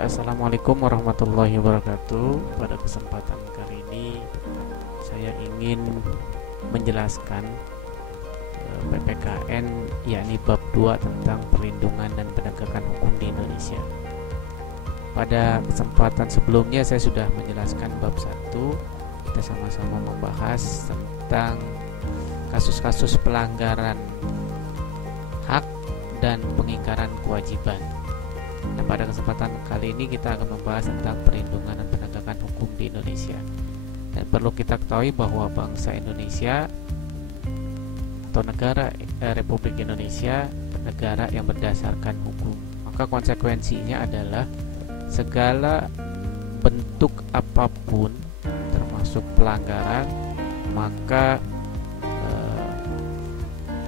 Assalamualaikum warahmatullahi wabarakatuh. Pada kesempatan kali ini saya ingin menjelaskan PPKN, yakni bab 2 tentang perlindungan dan penegakan hukum di Indonesia. Pada kesempatan sebelumnya saya sudah menjelaskan bab 1. Kita sama-sama membahas tentang kasus-kasus pelanggaran hak dan pengingkaran kewajiban. Nah, pada kesempatan kali ini kita akan membahas tentang perlindungan dan penegakan hukum di Indonesia. Dan perlu kita ketahui bahwa bangsa Indonesia atau negara Republik Indonesia negara yang berdasarkan hukum. Maka konsekuensinya adalah segala bentuk apapun termasuk pelanggaran maka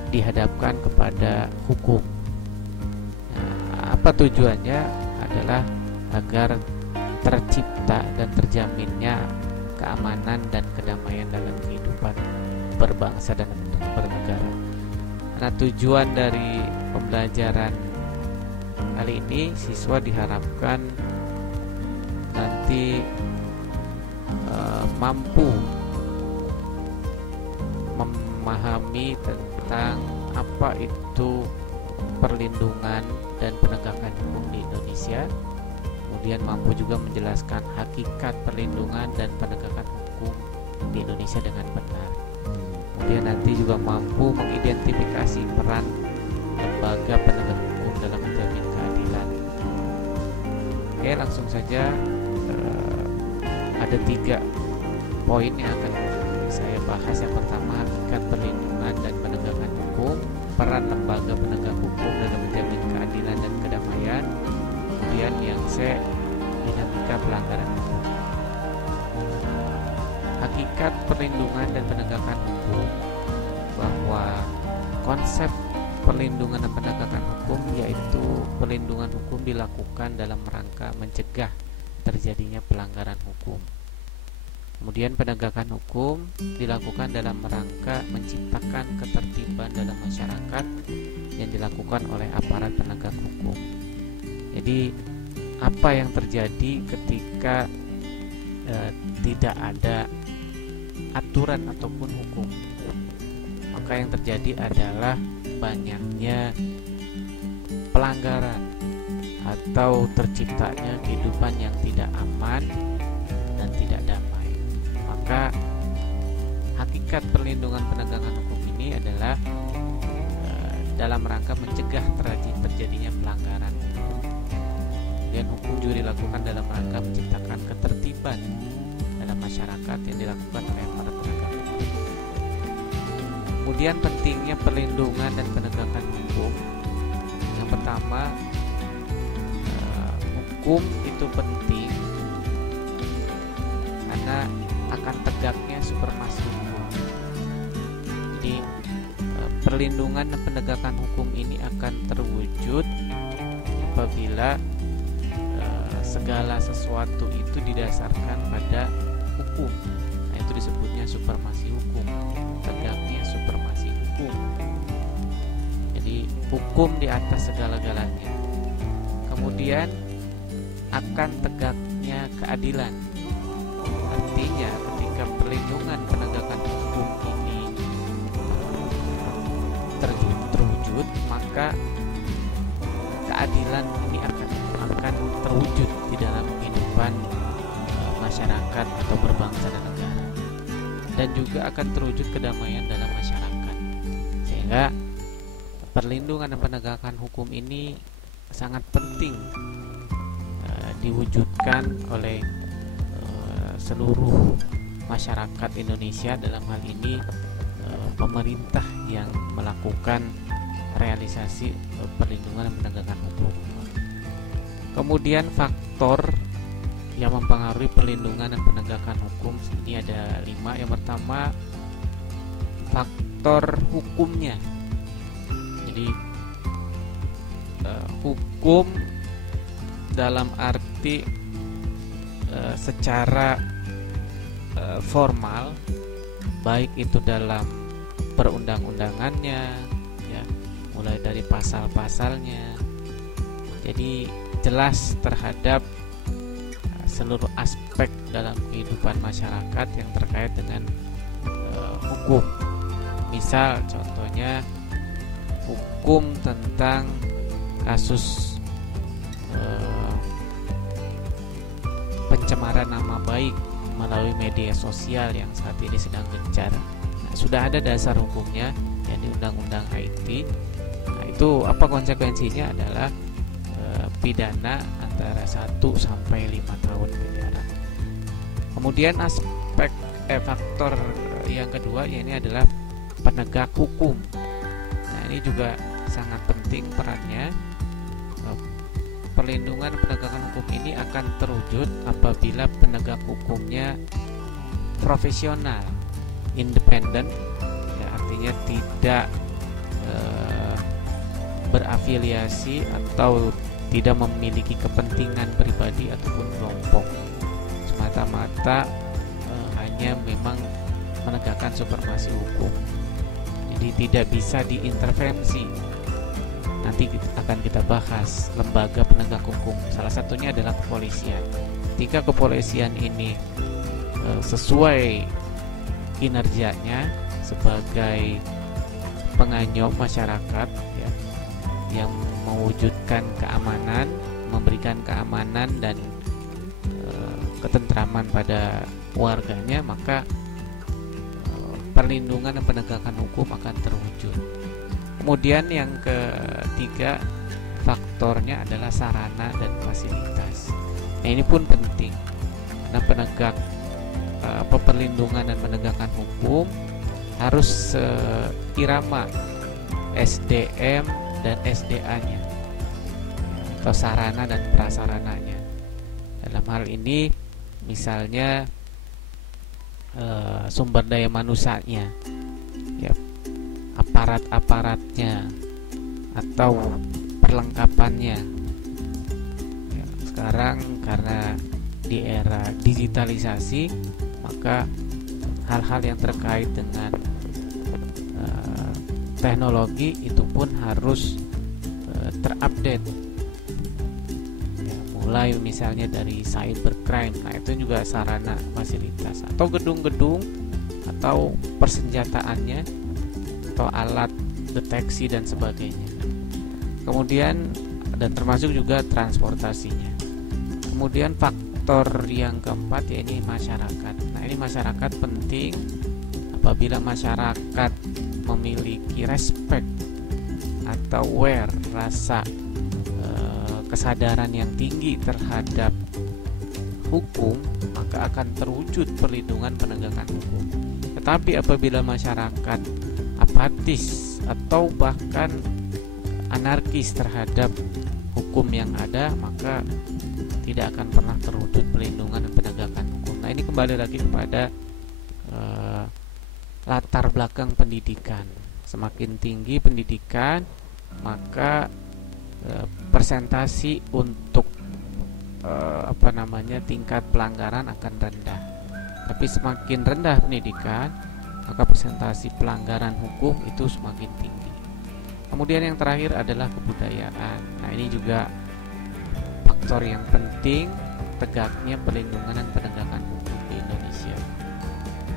dihadapkan kepada hukum. Apa tujuannya? Adalah agar tercipta dan terjaminnya keamanan dan kedamaian dalam kehidupan berbangsa dan bernegara. Nah, tujuan dari pembelajaran kali ini, siswa diharapkan nanti mampu memahami tentang apa itu perlindungan dan penegakan hukum di Indonesia, kemudian mampu juga menjelaskan hakikat perlindungan dan penegakan hukum di Indonesia dengan benar. Kemudian nanti juga mampu mengidentifikasi peran lembaga penegak hukum dalam menjamin keadilan. Oke, langsung saja. Ada 3 poin yang akan saya bahas. Yang pertama, hakikat perlindungan dan penegakan hukum, peran lembaga penegak hukum dalam menjamin keadilan dan kedamaian. Kemudian yang C, dinamika pelanggaran hukum. Hakikat perlindungan dan penegakan hukum, bahwa konsep perlindungan dan penegakan hukum yaitu perlindungan hukum dilakukan dalam rangka mencegah terjadinya pelanggaran hukum. Kemudian penegakan hukum dilakukan dalam rangka menciptakan ketertiban dalam masyarakat yang dilakukan oleh aparat penegak hukum. Jadi apa yang terjadi ketika tidak ada aturan ataupun hukum? Maka yang terjadi adalah banyaknya pelanggaran atau terciptanya kehidupan yang tidak aman dan tidak damai. Maka hakikat perlindungan penegakan hukum ini adalah dalam rangka mencegah terjadinya pelanggaran hukum. Dan hukum juga dilakukan dalam rangka menciptakan ketertiban dalam masyarakat yang dilakukan oleh para penegak hukum. Kemudian pentingnya perlindungan dan penegakan hukum. Yang pertama, hukum itu penting karena akan tegaknya supremasi hukum. Jadi perlindungan dan penegakan hukum ini akan terwujud apabila segala sesuatu itu didasarkan pada hukum. Nah, itu disebutnya supremasi hukum, tegaknya supremasi hukum. Jadi hukum di atas segala-galanya. Kemudian akan tegaknya keadilan. Artinya ketika perlindungan penegakan hukum ini terwujud, maka keadilan ini akan terwujud di dalam kehidupan masyarakat atau berbangsa dan negara, dan juga akan terwujud kedamaian dalam masyarakat. Sehingga perlindungan dan penegakan hukum ini sangat penting diwujudkan oleh seluruh masyarakat Indonesia, dalam hal ini pemerintah yang melakukan realisasi perlindungan dan penegakan hukum. Kemudian faktor yang mempengaruhi perlindungan dan penegakan hukum ini ada 5. Yang pertama, faktor hukumnya. Jadi hukum dalam arti secara formal, baik itu dalam perundang-undangannya, ya, mulai dari pasal-pasalnya. Jadi jelas terhadap seluruh aspek dalam kehidupan masyarakat yang terkait dengan hukum. Misal contohnya hukum tentang kasus pencemaran nama baik melalui media sosial yang saat ini sedang gencar. Nah, sudah ada dasar hukumnya, yakni Undang-Undang IT. Nah, itu apa konsekuensinya adalah pidana antara 1 sampai 5 tahun penjara. Kemudian aspek faktor yang kedua ini adalah penegak hukum. Nah, ini juga sangat penting perannya. Perlindungan penegakan hukum ini akan terwujud apabila penegak hukumnya profesional, independen, ya, artinya tidak berafiliasi atau tidak memiliki kepentingan pribadi ataupun kelompok, semata-mata hanya memang menegakkan supremasi hukum. Jadi tidak bisa diintervensi. Nanti akan kita bahas lembaga penegak hukum. Salah satunya adalah kepolisian. Ketika kepolisian ini sesuai kinerjanya sebagai penganyom masyarakat, ya, yang mewujudkan keamanan, memberikan keamanan dan ketentraman pada warganya, maka perlindungan dan penegakan hukum akan terwujud. Kemudian yang ketiga faktornya adalah sarana dan fasilitas. Nah, ini pun penting karena perlindungan dan penegakan hukum harus irama SDM dan SDA-nya atau sarana dan prasarananya. Dalam hal ini misalnya sumber daya manusianya, ya, aparat-aparatnya atau perlengkapannya. Ya, sekarang karena di era digitalisasi, maka hal-hal yang terkait dengan teknologi itu pun harus terupdate. Ya, mulai misalnya dari cybercrime, nah itu juga sarana fasilitas, atau gedung-gedung atau persenjataannya atau alat deteksi dan sebagainya. Kemudian dan termasuk juga transportasinya. Kemudian faktor yang keempat yaitu masyarakat. Nah, ini masyarakat penting. Apabila masyarakat memiliki respect atau aware, rasa kesadaran yang tinggi terhadap hukum, maka akan terwujud perlindungan penegakan hukum. Tetapi apabila masyarakat apatis atau bahkan anarkis terhadap hukum yang ada, maka tidak akan pernah terwujud perlindungan dan penegakan hukum. Nah, ini kembali lagi kepada latar belakang pendidikan. Semakin tinggi pendidikan, maka persentasi untuk tingkat pelanggaran akan rendah. Tapi semakin rendah pendidikan, maka persentasi pelanggaran hukum itu semakin tinggi. Kemudian yang terakhir adalah kebudayaan. Nah, ini juga faktor yang penting tegaknya perlindungan dan penegakan hukum di Indonesia.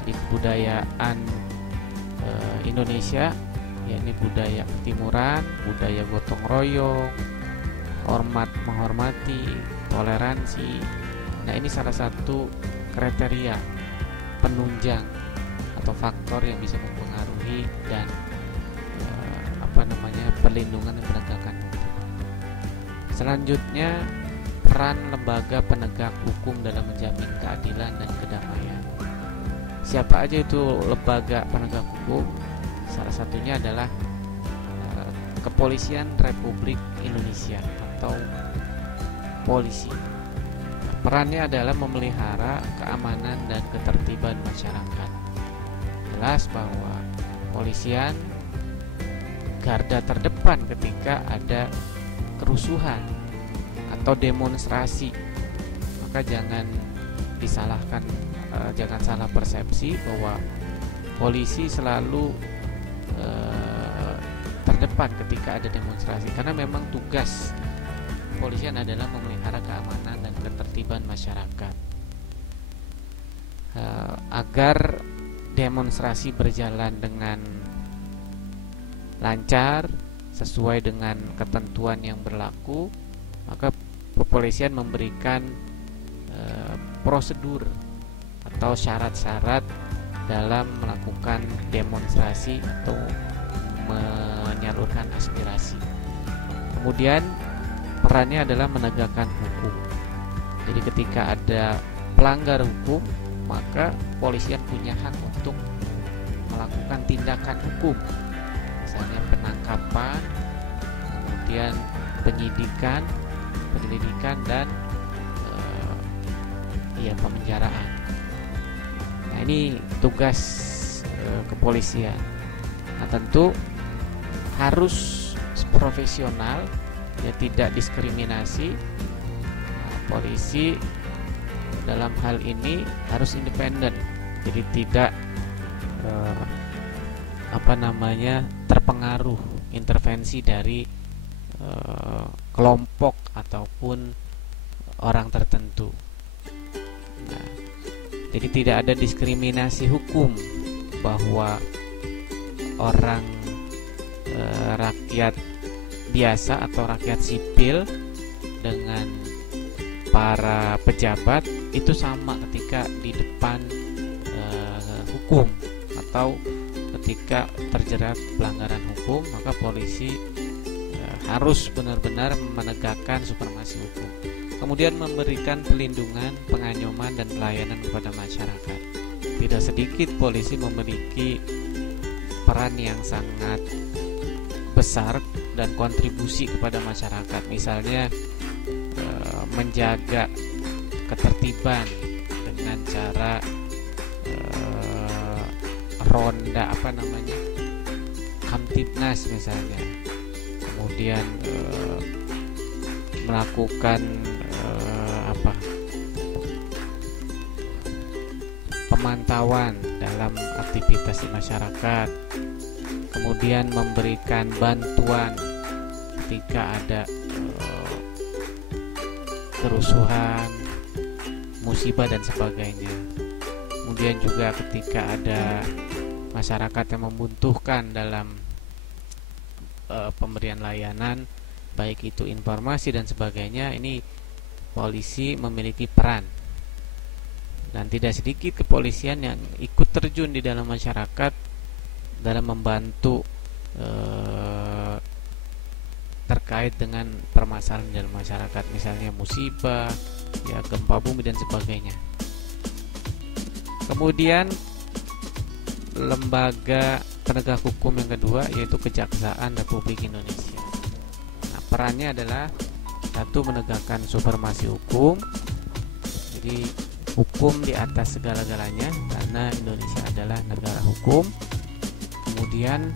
Di kebudayaan Indonesia, yakni budaya ketimuran, budaya gotong royong, hormat menghormati, toleransi. Nah, ini salah satu kriteria penunjang atau faktor yang bisa mempengaruhi dan perlindungan dan penegakan hukum. Selanjutnya, peran lembaga penegak hukum dalam menjamin keadilan dan kedamaian. Siapa aja itu lembaga penegak hukum? Salah satunya adalah Kepolisian Republik Indonesia atau polisi. Perannya adalah memelihara keamanan dan ketertiban masyarakat. Jelas bahwa kepolisian garda terdepan ketika ada kerusuhan atau demonstrasi. Maka jangan disalahkan, jangan salah persepsi bahwa polisi selalu terdepan ketika ada demonstrasi, karena memang tugas kepolisian adalah memelihara keamanan dan ketertiban ketertiban masyarakat, agar demonstrasi berjalan dengan lancar sesuai dengan ketentuan yang berlaku. Maka kepolisian memberikan prosedur atau syarat-syarat dalam melakukan demonstrasi atau menyalurkan aspirasi. Kemudian perannya adalah menegakkan hukum. Jadi ketika ada pelanggar hukum, maka kepolisian punya hak untuk melakukan tindakan hukum, misalnya penangkapan, kemudian penyidikan, penyelidikan, dan pemenjaraan. Nah, ini tugas kepolisian. Nah, tentu harus profesional, ya, tidak diskriminasi. Nah, polisi dalam hal ini harus independen, jadi tidak terpengaruh intervensi dari kelompok ataupun orang tertentu. Nah, jadi tidak ada diskriminasi hukum bahwa orang rakyat biasa atau rakyat sipil dengan para pejabat itu sama ketika di depan hukum, atau ketika terjerat pelanggaran hukum, maka polisi harus benar-benar menegakkan supremasi hukum. Kemudian memberikan perlindungan, pengayoman, dan pelayanan kepada masyarakat. Tidak sedikit polisi memiliki peran yang sangat besar dan kontribusi kepada masyarakat. Misalnya menjaga ketertiban dengan cara ronda Kamtibnas misalnya. Kemudian melakukan pemantauan dalam aktivitas di masyarakat, kemudian memberikan bantuan ketika ada kerusuhan, musibah, dan sebagainya. Kemudian juga ketika ada masyarakat yang membutuhkan dalam pemberian layanan, baik itu informasi dan sebagainya, ini polisi memiliki peran. Dan tidak sedikit kepolisian yang ikut terjun di dalam masyarakat dalam membantu terkait dengan permasalahan dalam masyarakat, misalnya musibah, ya, gempa bumi dan sebagainya. Kemudian lembaga penegak hukum yang kedua yaitu Kejaksaan Republik Indonesia. Nah, perannya adalah satu, menegakkan supremasi hukum. Jadi hukum di atas segala-galanya karena Indonesia adalah negara hukum. Kemudian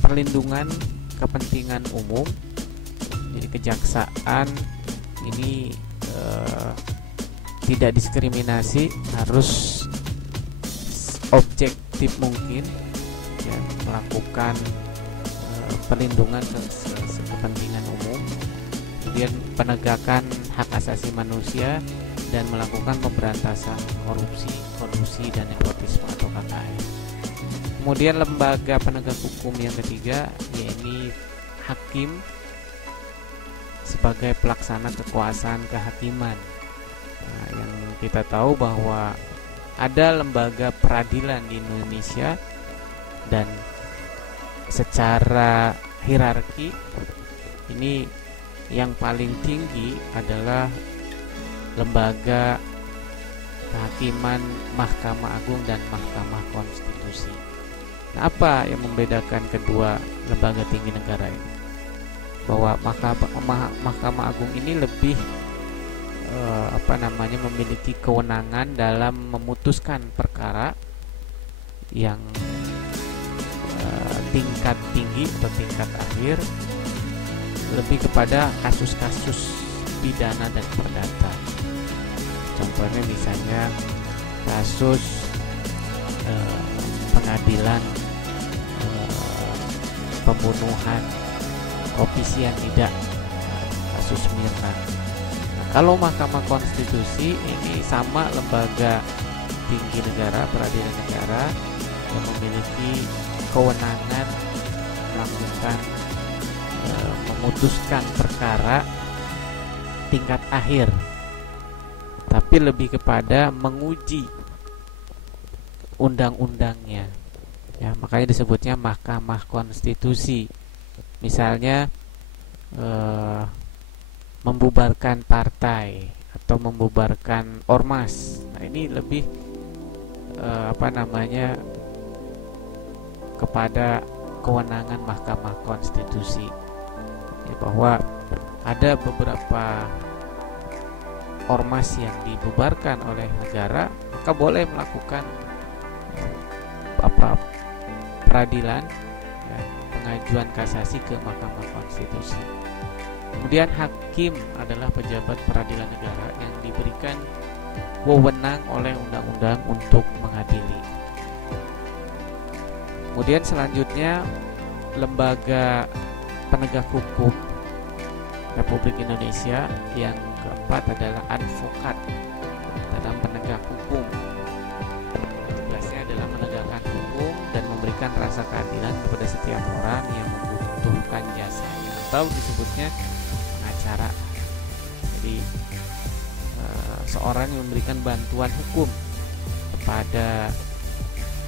perlindungan kepentingan umum. Jadi kejaksaan ini tidak diskriminasi, harus objektif mungkin, ya, melakukan perlindungan kepentingan umum. Kemudian penegakan hak asasi manusia dan melakukan pemberantasan korupsi, kolusi, dan nepotisme atau KKN. Kemudian lembaga penegak hukum yang ketiga, yaitu hakim sebagai pelaksana kekuasaan kehakiman. Nah, yang kita tahu bahwa ada lembaga peradilan di Indonesia, dan secara hierarki ini yang paling tinggi adalah lembaga kehakiman Mahkamah Agung dan Mahkamah Konstitusi. Nah, apa yang membedakan kedua lembaga tinggi negara ini? Bahwa Mahkamah Agung ini lebih memiliki kewenangan dalam memutuskan perkara yang tingkat tinggi atau tingkat akhir, lebih kepada kasus-kasus pidana dan perdata. Contohnya misalnya kasus pengadilan pembunuhan kopi sianida, kasus Mirna. Nah, Kalau Mahkamah Konstitusi ini sama lembaga tinggi negara, peradilan negara, yang memiliki kewenangan melakukan memutuskan perkara tingkat akhir, tapi lebih kepada menguji undang-undangnya, ya, makanya disebutnya Mahkamah Konstitusi. Misalnya membubarkan partai atau membubarkan ormas, nah ini lebih kepada kewenangan Mahkamah Konstitusi, ya, bahwa ada beberapa ormas yang dibubarkan oleh negara, maka boleh melakukan peradilan, ya, pengajuan kasasi ke Mahkamah Konstitusi. Kemudian hakim adalah pejabat peradilan negara yang diberikan wewenang oleh undang-undang untuk mengadili. Kemudian selanjutnya lembaga penegak hukum Republik Indonesia yang keempat adalah advokat dalam penegak hukum. Tugasnya adalah menegakkan hukum dan memberikan rasa keadilan kepada setiap orang yang membutuhkan jasanya, atau disebutnya pengacara. Jadi seorang yang memberikan bantuan hukum kepada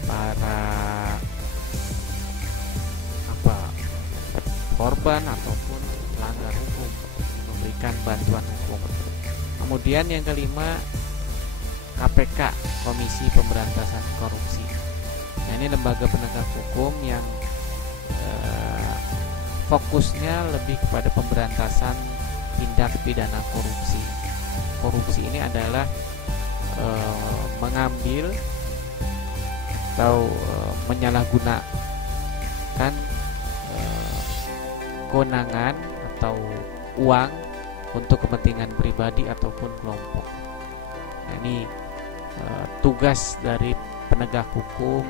para korban ataupun pelanggar hukum, memberikan bantuan hukum. Kemudian yang kelima, KPK, Komisi Pemberantasan Korupsi. Nah, ini lembaga penegak hukum yang fokusnya lebih kepada pemberantasan tindak pidana korupsi. Korupsi ini adalah mengambil atau menyalahgunakan kewenangan atau uang untuk kepentingan pribadi ataupun kelompok. Nah, ini tugas dari penegak hukum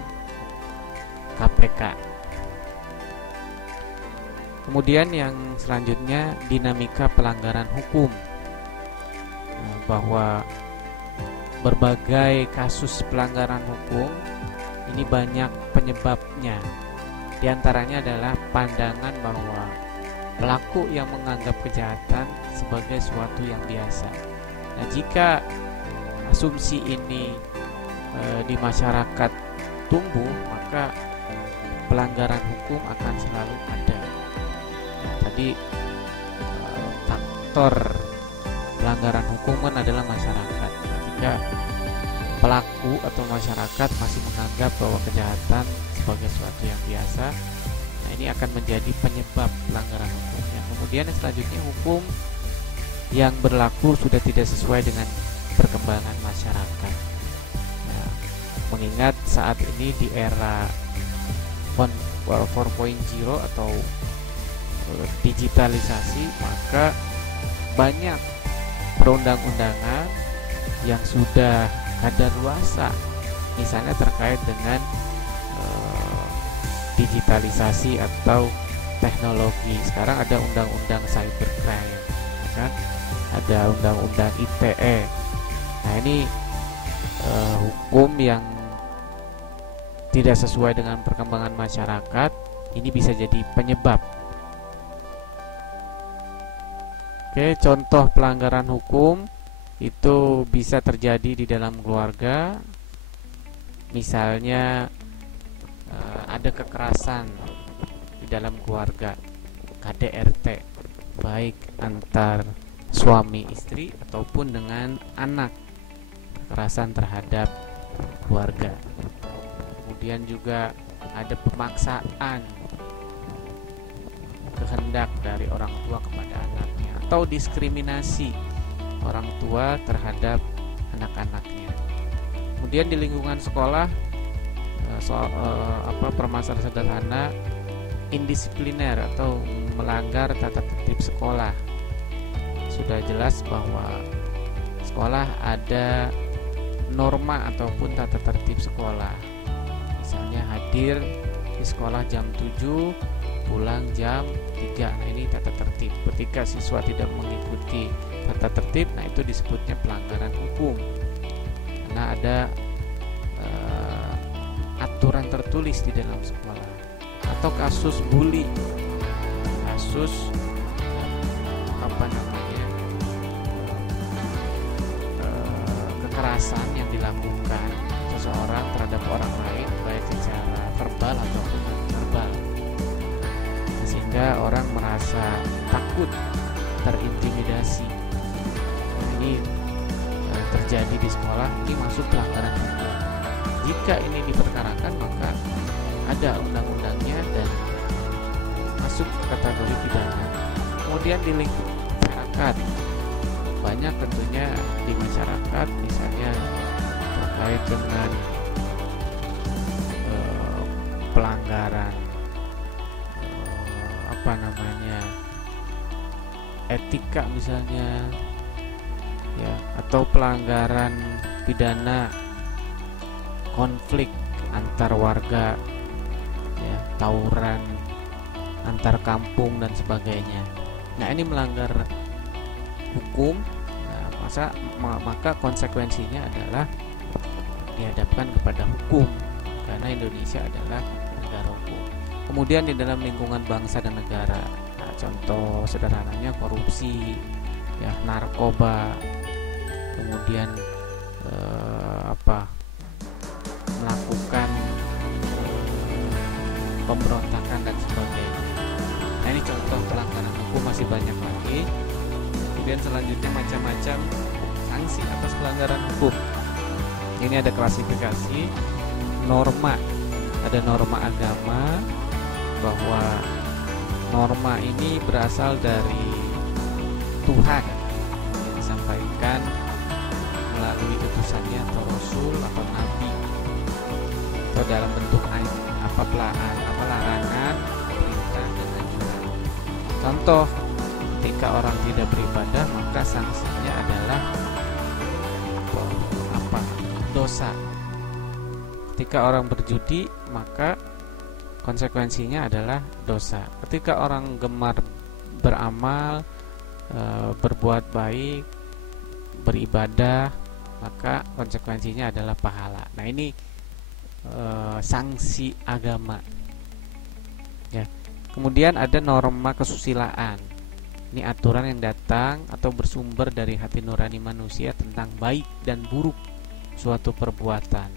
KPK. Kemudian yang selanjutnya, dinamika pelanggaran hukum, bahwa berbagai kasus pelanggaran hukum ini banyak penyebabnya. Di antaranya adalah pandangan bahwa pelaku yang menganggap kejahatan sebagai suatu yang biasa. Nah, jika asumsi ini di masyarakat tumbuh, maka pelanggaran hukum akan selalu ada. Nah, tadi faktor pelanggaran hukum kan adalah masyarakat. Jika pelaku atau masyarakat masih menganggap bahwa kejahatan sebagai suatu yang biasa, nah ini akan menjadi penyebab pelanggaran hukum. Yang kemudian selanjutnya, hukum yang berlaku sudah tidak sesuai dengan perkembangan masyarakat. Nah, mengingat saat ini di era 4.0 atau digitalisasi, maka banyak perundang-undangan yang sudah kadaluarsa, misalnya terkait dengan digitalisasi atau teknologi. Sekarang ada undang-undang cybercrime, kan? Ada undang-undang ITE. Nah, ini hukum yang tidak sesuai dengan perkembangan masyarakat, ini bisa jadi penyebab. Oke, contoh pelanggaran hukum itu bisa terjadi di dalam keluarga. Misalnya ada kekerasan di dalam keluarga, KDRT, baik antar suami istri ataupun dengan anak, kekerasan terhadap keluarga. Kemudian juga ada pemaksaan kehendak dari orang tua kepada anaknya, atau diskriminasi orang tua terhadap anak-anaknya. Kemudian di lingkungan sekolah, permasalahan sederhana, indisipliner atau melanggar tata tertib sekolah. Sudah jelas bahwa sekolah ada norma ataupun tata tertib sekolah. Misalnya hadir di sekolah jam 7, pulang jam 3. Nah, ini tata tertib. Ketika siswa tidak mengikuti tata tertib, nah itu disebutnya pelanggaran hukum karena ada aturan tertulis di dalam sekolah. Atau kasus bully, kasus kekerasan yang dilakukan seseorang terhadap orang lain baik secara verbal ataupun non-verbal, sehingga orang merasa takut, terintimidasi. Ini terjadi di sekolah, ini masuk pelanggaran hukum. Jika ini diperkarakan, maka ada undang-undangnya dan masuk kategori pidana. Kemudian di lingkup masyarakat, banyak tentunya di masyarakat, misalnya terkait dengan pelanggaran etika misalnya, ya, atau pelanggaran pidana konflik antar warga, ya, tawuran antar kampung dan sebagainya. Nah, ini melanggar hukum. Nah, maka konsekuensinya adalah dihadapkan kepada hukum karena Indonesia adalah negara hukum. Kemudian di dalam lingkungan bangsa dan negara, nah, contoh sederhananya korupsi, ya, narkoba, kemudian melakukan pemberontakan dan sebagainya. Nah, ini contoh pelanggaran hukum, masih banyak lagi. Kemudian selanjutnya macam-macam sanksi atas pelanggaran hukum. Ini ada klasifikasi norma. Ada norma agama, bahwa norma ini berasal dari Tuhan yang disampaikan melalui utusannya atau rasul atau nabi, atau dalam bentuk larangan, perintah dan anjuran. Contoh, ketika orang tidak beribadah, maka sanksinya adalah dosa. Ketika orang berjudi, maka konsekuensinya adalah dosa. Ketika orang gemar beramal, berbuat baik, beribadah, maka konsekuensinya adalah pahala. Nah, ini sanksi agama, ya. Kemudian ada norma kesusilaan. Ini aturan yang datang atau bersumber dari hati nurani manusia tentang baik dan buruk suatu perbuatan.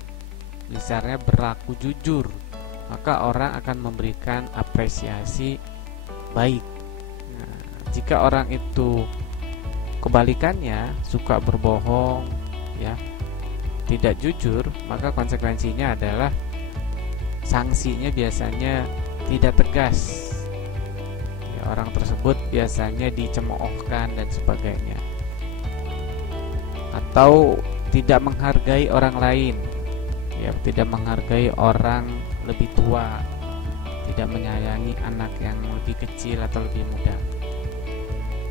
Misalnya berlaku jujur, maka orang akan memberikan apresiasi baik. Nah, jika orang itu kebalikannya, suka berbohong, ya, tidak jujur, maka konsekuensinya adalah sanksinya biasanya tidak tegas. Ya, orang tersebut biasanya dicemoohkan dan sebagainya, atau tidak menghargai orang lain, ya, tidak menghargai orang lebih tua, tidak menyayangi anak yang lebih kecil atau lebih muda.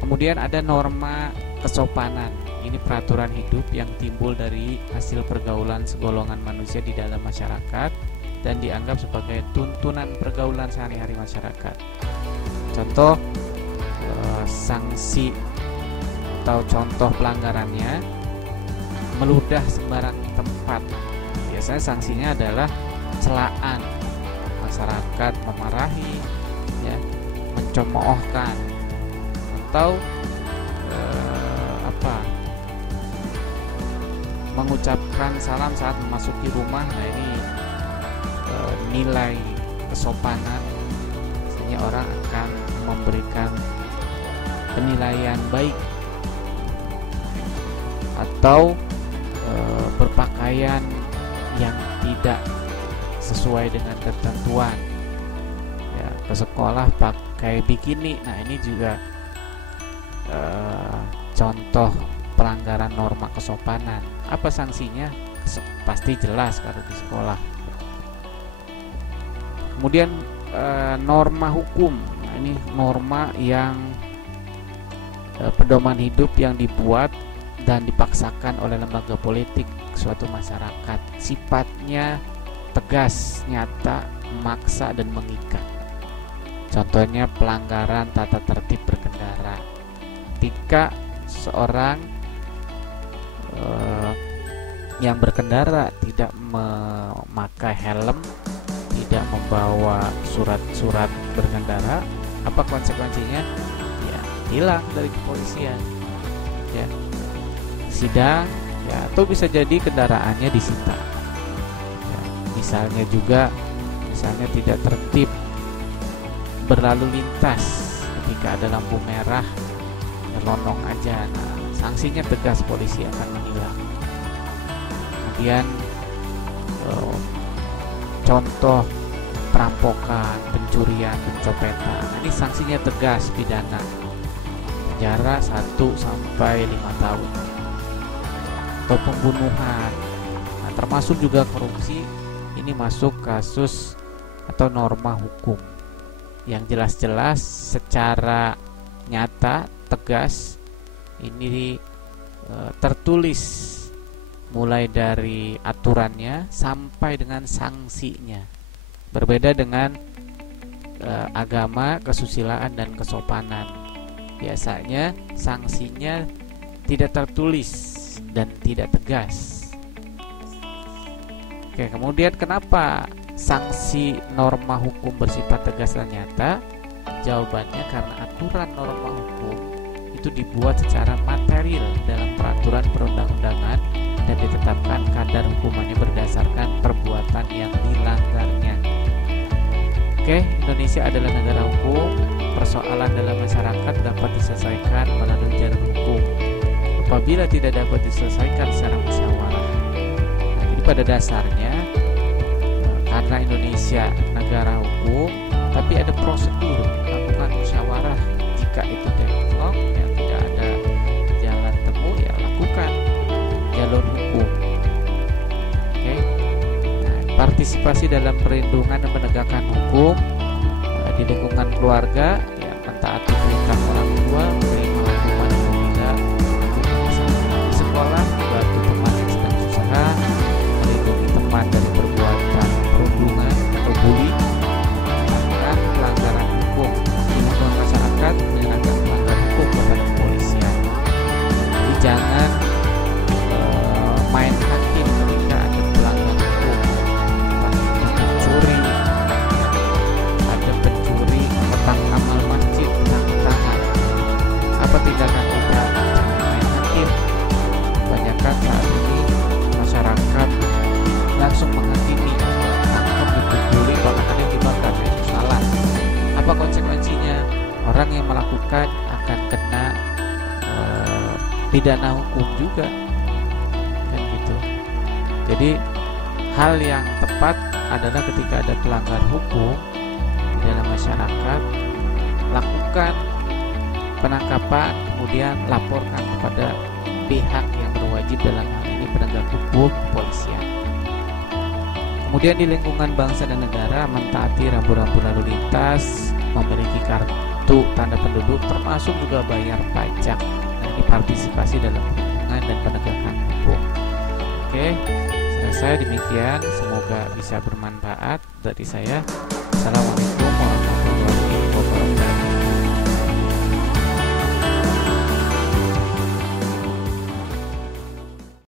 Kemudian ada norma kesopanan. Ini peraturan hidup yang timbul dari hasil pergaulan segolongan manusia di dalam masyarakat dan dianggap sebagai tuntunan pergaulan sehari-hari masyarakat. Contoh sanksi atau contoh pelanggarannya, meludah sembarang tempat. Biasanya sanksinya adalah celaan, masyarakat memarahi, ya, mencemoohkan, atau mengucapkan salam saat memasuki rumah. Nah, ini nilai kesopanan, biasanya orang akan memberikan penilaian baik. Atau berpakaian yang tidak sesuai dengan ketentuan, ya, ke sekolah pakai bikini. Nah, ini juga contoh pelanggaran norma kesopanan. Apa sanksinya? Pasti jelas kalau di sekolah. Kemudian norma hukum. Nah, ini norma yang pedoman hidup yang dibuat dan dipaksakan oleh lembaga politik suatu masyarakat. Sifatnya tegas, nyata, memaksa dan mengikat. Contohnya pelanggaran tata tertib berkendara. Ketika seorang yang berkendara tidak memakai helm, tidak membawa surat-surat berkendara, apa konsekuensinya? Ya, hilang dari kepolisian, ya, sidang, ya, atau bisa jadi kendaraannya disita. Ya, misalnya tidak tertib berlalu lintas ketika ada lampu merah, terlonong aja. Nah, sanksinya tegas, polisi akan menilang. Kemudian contoh perampokan, pencurian, pencopetan, ini sanksinya tegas, pidana, penjara 1 sampai 5 tahun. Atau pembunuhan, nah, termasuk juga korupsi, ini masuk kasus atau norma hukum yang jelas-jelas secara nyata, tegas, ini tertulis mulai dari aturannya sampai dengan sanksinya. Berbeda dengan agama, kesusilaan, dan kesopanan. Biasanya sanksinya tidak tertulis dan tidak tegas. Oke, kemudian kenapa sanksi norma hukum bersifat tegas dan nyata? Jawabannya karena aturan norma hukum itu dibuat secara material dalam peraturan perundang-undangan dan ditetapkan kadar hukumannya berdasarkan perbuatan yang dilanggarnya. Oke, Indonesia adalah negara hukum. Persoalan dalam masyarakat dapat diselesaikan melalui jalur hukum apabila tidak dapat diselesaikan secara musyawarah. Nah, jadi pada dasarnya karena Indonesia negara hukum, tapi ada prosedur melakukan musyawarah. Jika itu deadlock, yang tidak ada jalan temu, ya lakukan jalur hukum. Oke. Nah, partisipasi dalam perlindungan dan penegakan hukum di lingkungan keluarga, ya, mentaati perintah orang tua, menerima hukuman apabila di sekolah, membantu teman yang sedang susah, melindungi teman dari perbuatan perundungan atau bully, melakukan pelanggaran hukum di lingkungan masyarakat, menyerahkan pelanggaran hukum kepada kepolisian. Jadi jangan main hakim ketika ada pelanggaran hukum. Ada pencuri kotak amal masjid tangkap tangan. Apa tindakan kita? Jangan main hakim. Kebanyakan saat ini masyarakat langsung menghakimi, tangkap, dipukuli, bahkan ada yang dibakar. Itu salah. Apa konsekuensinya? Orang yang melakukan akan kena pidana hukum juga, kan gitu. Jadi hal yang tepat adalah ketika ada pelanggar hukum di dalam masyarakat, lakukan penangkapan, kemudian laporkan kepada pihak yang berwajib, dalam hal ini penegak hukum, kepolisian. Kemudian di lingkungan bangsa dan negara, mentaati rambu-rambu lalu lintas, memiliki kartu tanda penduduk, termasuk juga bayar pajak. Nah, ini partisipasi dalam perlindungan dan penegakan hukum. Oke, selesai demikian. Semoga bisa bermanfaat dari saya. Assalamualaikum.